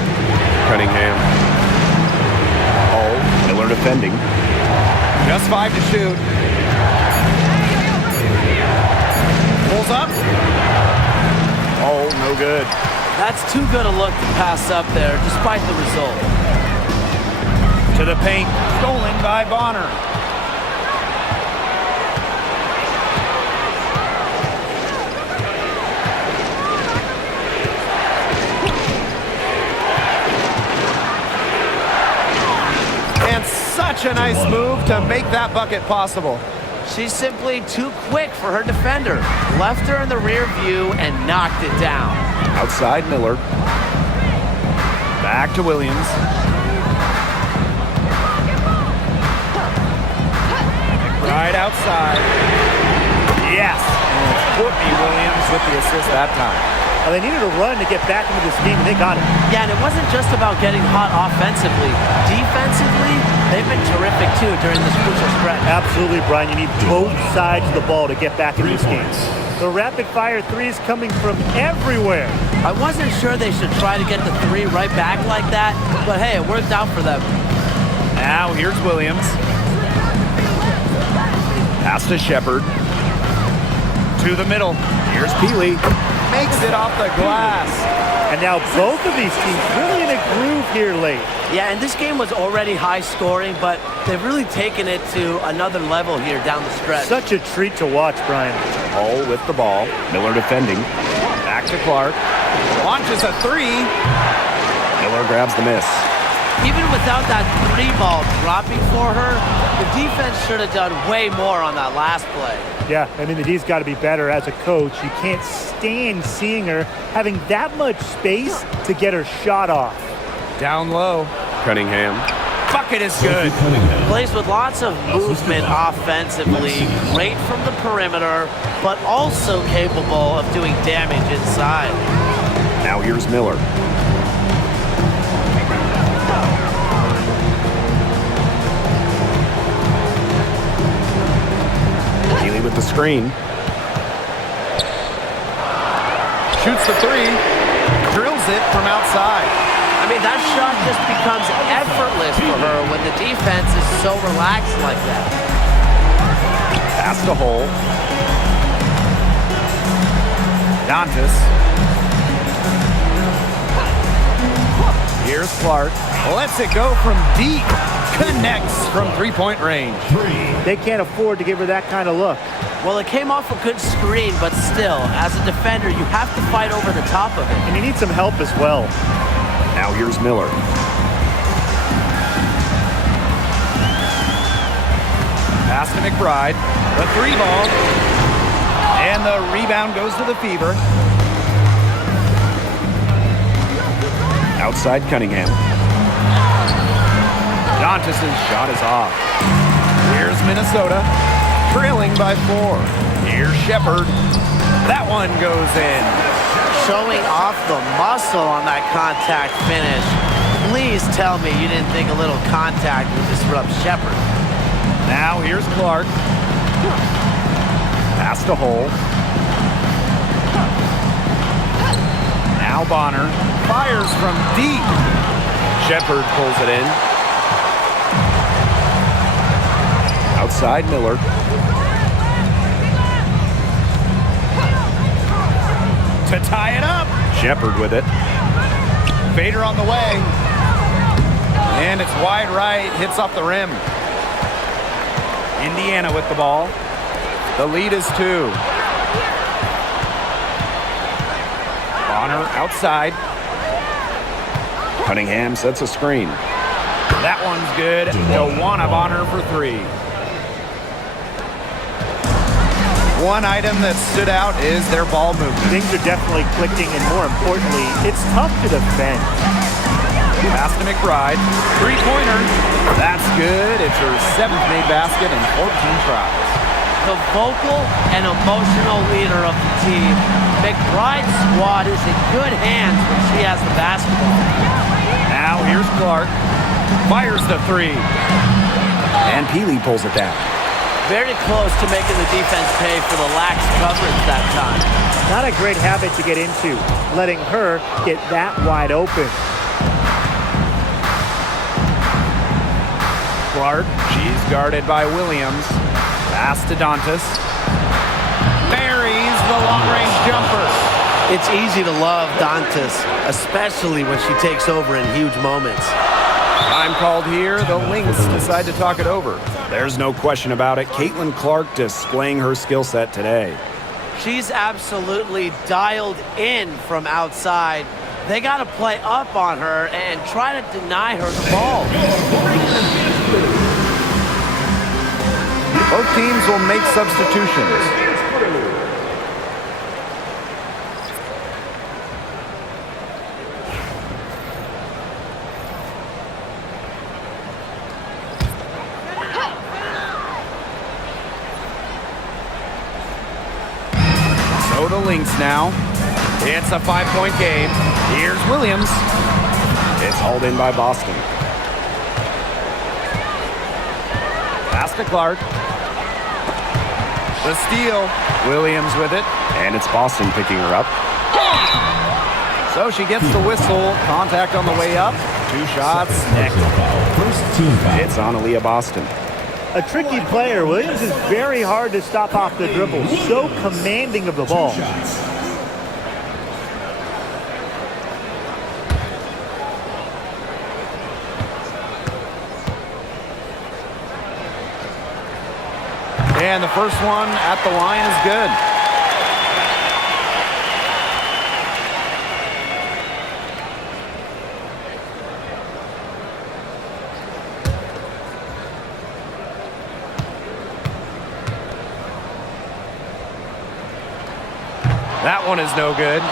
Cunningham. Oh, Miller defending. Just 5 to shoot. Pulls up. Oh, no good. That's too good a look to pass up there, despite the result. To the paint. Stolen by Bonner. And such a nice move to make that bucket possible. She's simply too quick for her defender. Left her in the rear view and knocked it down. Outside Miller. Back to Williams. Right outside. Yes. And it's Courtney Williams with the assist that time. Well, they needed a run to get back into this game, and they got it. Yeah, and it wasn't just about getting hot offensively. Defensively, they've been terrific too during this crucial stretch. Absolutely, Brian. You need both sides of the ball to get back into this game. The rapid-fire threes coming from everywhere. I wasn't sure they should try to get the three right back like that, but hey, it worked out for them. Now here's Williams. Pass to Shepard. To the middle. Here's Peely. Makes it off the glass. And now both of these teams really in a groove here late. Yeah, and this game was already high scoring, but they've really taken it to another level here down the stretch. Such a treat to watch, Brian. Hall with the ball. Miller defending. Back to Clark. Launches a three. Miller grabs the miss. Even without that 3-ball dropping for her, the defense should have done way more on that last play. Yeah, I mean, the D's got to be better as a coach. You can't stand seeing her having that much space to get her shot off. Down low. Cunningham. Bucket is good. Plays with lots of movement offensively, great from the perimeter, but also capable of doing damage inside. Now here's Miller. Healy with the screen. Shoots the 3. Drills it from outside. I mean, that shot just becomes effortless for her when the defense is so relaxed like that. Pass the hole. Dantas. Here's Clark. Lets it go from deep. Connects from three-point range. They can't afford to give her that kind of look. Well, it came off a good screen, but still, as a defender, you have to fight over the top of it. And you need some help as well. Now here's Miller. Pass to McBride. The 3-ball. And the rebound goes to the Fever. Outside Cunningham. Dantas' shot is off. Here's Minnesota, trailing by 4. Here's Shepherd. That one goes in. Showing off the muscle on that contact finish. Please tell me you didn't think a little contact would disrupt Shepherd. Now here's Clark. Pass to Hole. Now Bonner fires from deep. Shepherd pulls it in. Outside Miller. To tie it up. Shepherd with it. Vader on the way. And it's wide right. Hits off the rim. Indiana with the ball. The lead is 2. Bonner outside. Cunningham sets a screen. That one's good. Dewana Bonner for 3. One item that stood out is their ball movement. Things are definitely clicking, and more importantly, it's tough to defend. Pass to McBride. 3-pointer. That's good. It's her 7th made basket in 14 tries. The vocal and emotional leader of the team, McBride's squad is in good hands when she has the basketball. Now here's Clark. Fires the 3. And Peely pulls it down. Very close to making the defense pay for the lax coverage that time. Not a great habit to get into, letting her get that wide open. Clark, she's guarded by Williams. Pass to Dantas. Buries the long-range jumper. It's easy to love Dantas, especially when she takes over in huge moments. Time called here. The Lynx decide to talk it over. There's no question about it. Clark displaying her skill set today. She's absolutely dialed in from outside. They got to play up on her and try to deny her the ball. Both teams will make substitutions. So the Lynx now. It's a 5-point game. Here's Williams. It's hauled in by Boston. Pass to Clark. The steal. Williams with it. And it's Boston picking her up. So she gets the whistle. Contact on the way up. 2 shots. Next. First team foul. It's on Aaliyah Boston. A tricky player. Williams is very hard to stop off the dribble. So commanding of the ball. And the first one at the line is good. That one is no good.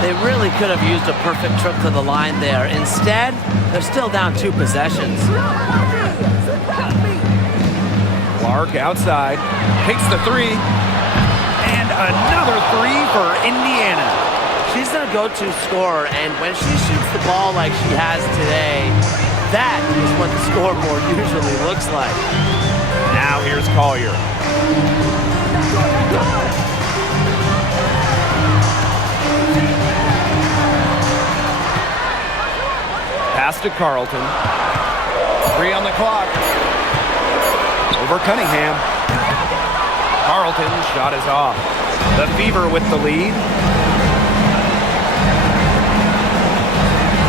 They really could have used a perfect trip to the line there. Instead, they're still down 2 possessions. Clark outside, takes the 3, and another 3 for Indiana. She's their go-to scorer, and when she shoots the ball like she has today, that is what the scoreboard usually looks like. Now here's Collier. Pass to Carlton. 3 on the clock. Over Cunningham. Carlton's shot is off. The Fever with the lead.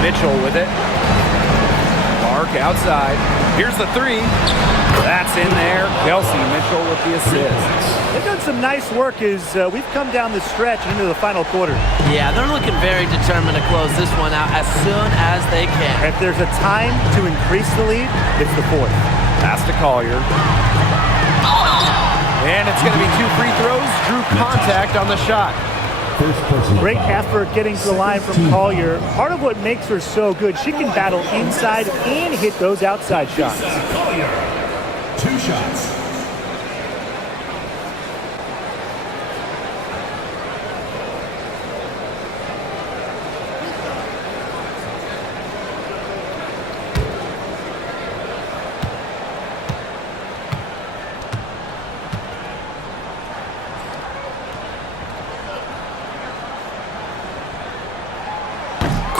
Mitchell with it. Clark outside. Here's the 3. That's in there. Kelsey Mitchell with the assist. They've done some nice work as we've come down the stretch into the final quarter. Yeah, they're looking very determined to close this one out as soon as they can. If there's a time to increase the lead, it's the 4th. Pass to Collier. And it's going to be 2 free throws. Drew contact on the shot. Great effort getting to the line from Collier. Part of what makes her so good, she can battle inside and hit those outside shots. Collier, 2 shots.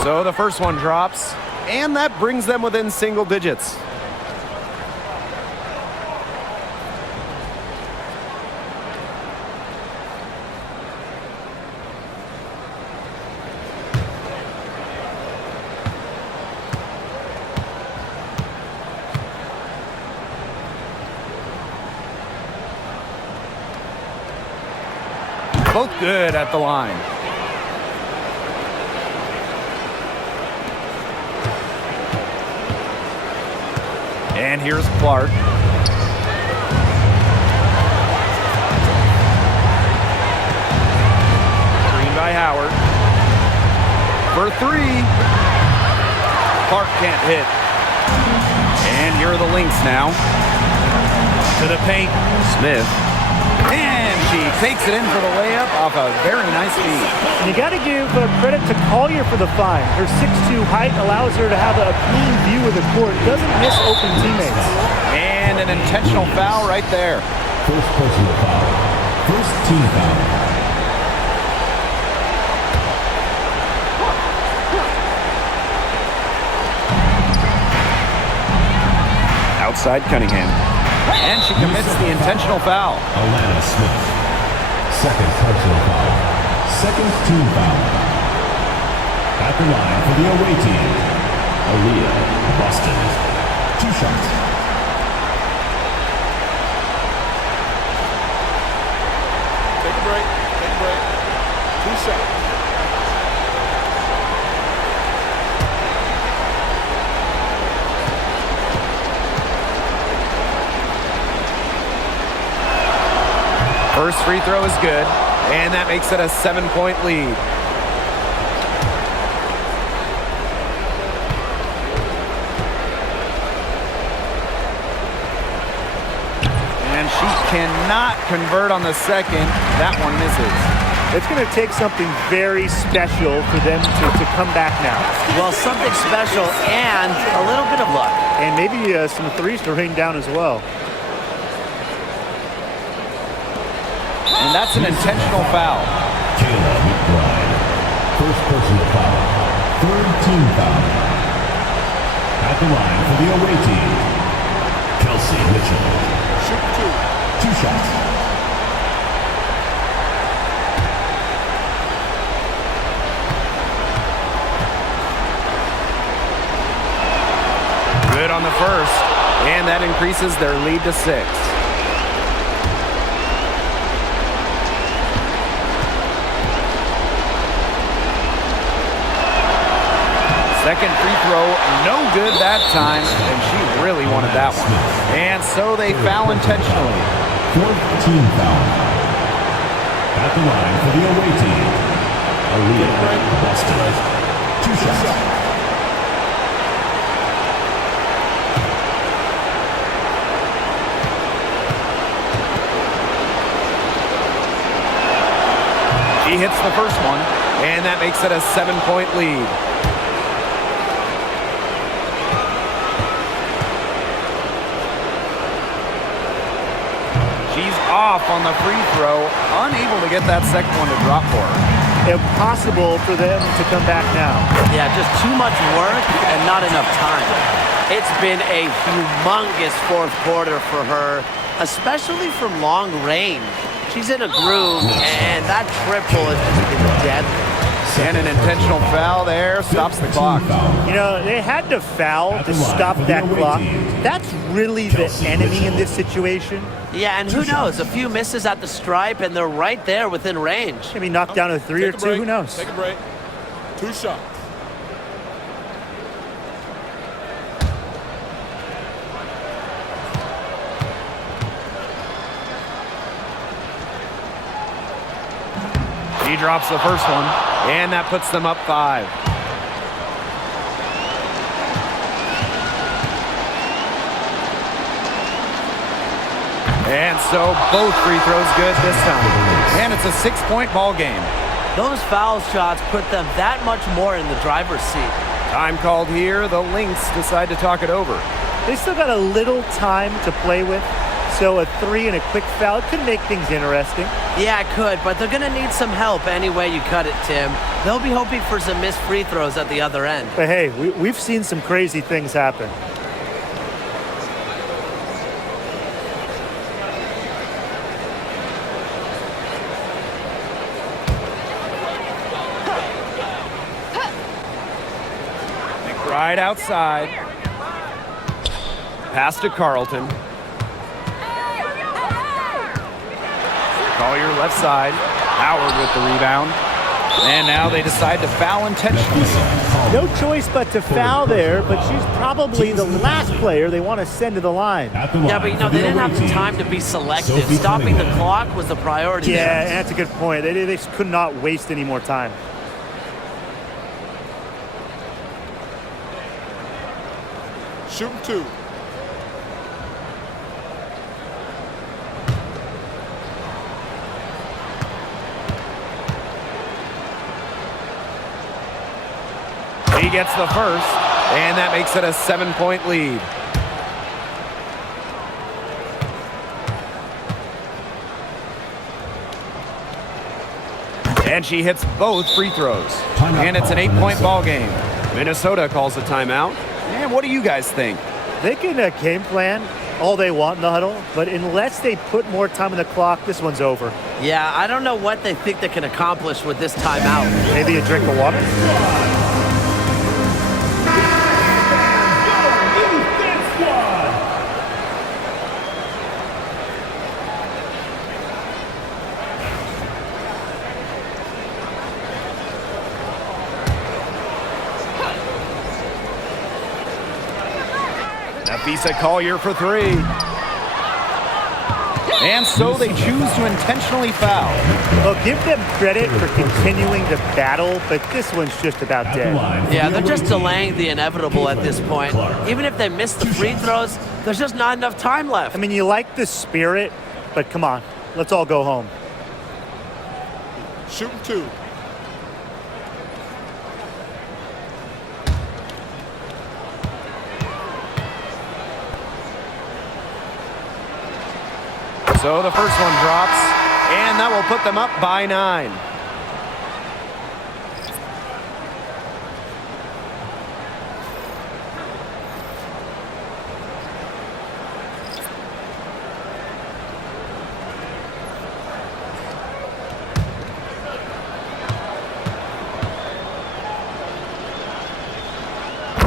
So the first one drops, and that brings them within single digits. Both good at the line. And here's Clark. Screen by Howard. For 3. Clark can't hit. And here are the Lynx now. To the paint. Smith. And she takes it in for the layup off a very nice feed. You got to give credit to Collier for the find. Her 6'2" height allows her to have a clean view of the court. Doesn't miss open teammates. And an intentional foul right there. First personal foul. First team foul. Outside Cunningham. And she commits the intentional foul. Alana Smith. Second personal foul. Second team foul. At the line for the away team, Aaliyah Boston. 2 shots. Take a break. Take a break. 2 shots. First free throw is good, and that makes it a 7-point lead. And she cannot convert on the second. That one misses. It's going to take something very special for them to come back now. Well, something special and a little bit of luck. And maybe some 3s to rain down as well. And that's an intentional foul. Kayla McBride. First personal foul. Third team foul. At the line for the away team, Kelsey Mitchell. Shoot 2. 2 shots. Good on the first, and that increases their lead to 6. Second free throw, no good that time, and she really wanted that one. And so they foul intentionally. Fourth team foul. At the line for the away team, Aaliyah, Boston. 2 shots. He hits the first one, and that makes it a 7-point lead. She's off on the free throw, unable to get that second one to drop for her. Impossible for them to come back now. Yeah, just too much work and not enough time. It's been a humongous fourth quarter for her, especially from long range. She's in a groove, and that triple has just been deadly. And an intentional foul there stops the clock. You know, they had to foul to stop that clock. That's really the enemy in this situation. Yeah, and who knows? A few misses at the stripe, and they're right there within range. Maybe knock down a 3 or 2, who knows? Take a break. 2 shots. He drops the first one, and that puts them up 5. And so both free throws good this time. And it's a 6-point ball game. Those foul shots put them that much more in the driver's seat. Time called here. The Lynx decide to talk it over. They still got a little time to play with, so a 3 and a quick foul could make things interesting. Yeah, it could, but they're going to need some help any way you cut it, Tim. They'll be hoping for some missed free throws at the other end. But hey, we've seen some crazy things happen. Right outside. Pass to Carlton. Collier left side. Howard with the rebound. And now they decide to foul intentionally. No choice but to foul there, but she's probably the last player they want to send to the line. Yeah, but you know, they didn't have the time to be selective. Stopping the clock was the priority. Yeah, and that's a good point. They could not waste any more time. Shooting 2. He gets the first, and that makes it a 7-point lead. And she hits both free throws. And it's an 8-point ball game. Minnesota calls a timeout. And what do you guys think? They can game plan all they want in the huddle, but unless they put more time on the clock, this one's over. Yeah, I don't know what they think they can accomplish with this timeout. Maybe a drink of water? Visa Collier for 3. And so they choose to intentionally foul. Well, give them credit for continuing the battle, but this one's just about dead. Yeah, they're just delaying the inevitable at this point. Even if they miss the free throws, there's just not enough time left. I mean, you like the spirit, but come on, let's all go home. Shooting 2. So the first one drops, and that will put them up by 9.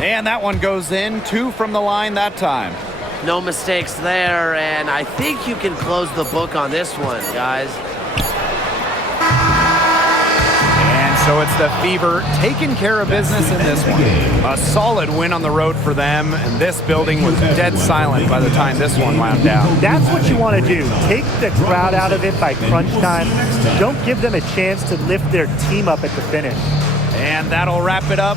And that one goes in. 2 from the line that time. No mistakes there, and I think you can close the book on this one, guys. And So it's the Fever taking care of business in this one. A solid win on the road for them, and this building was dead silent by the time this one wound down. That's what you want to do. Take the crowd out of it by crunch time. Don't give them a chance to lift their team up at the finish. And that'll wrap it up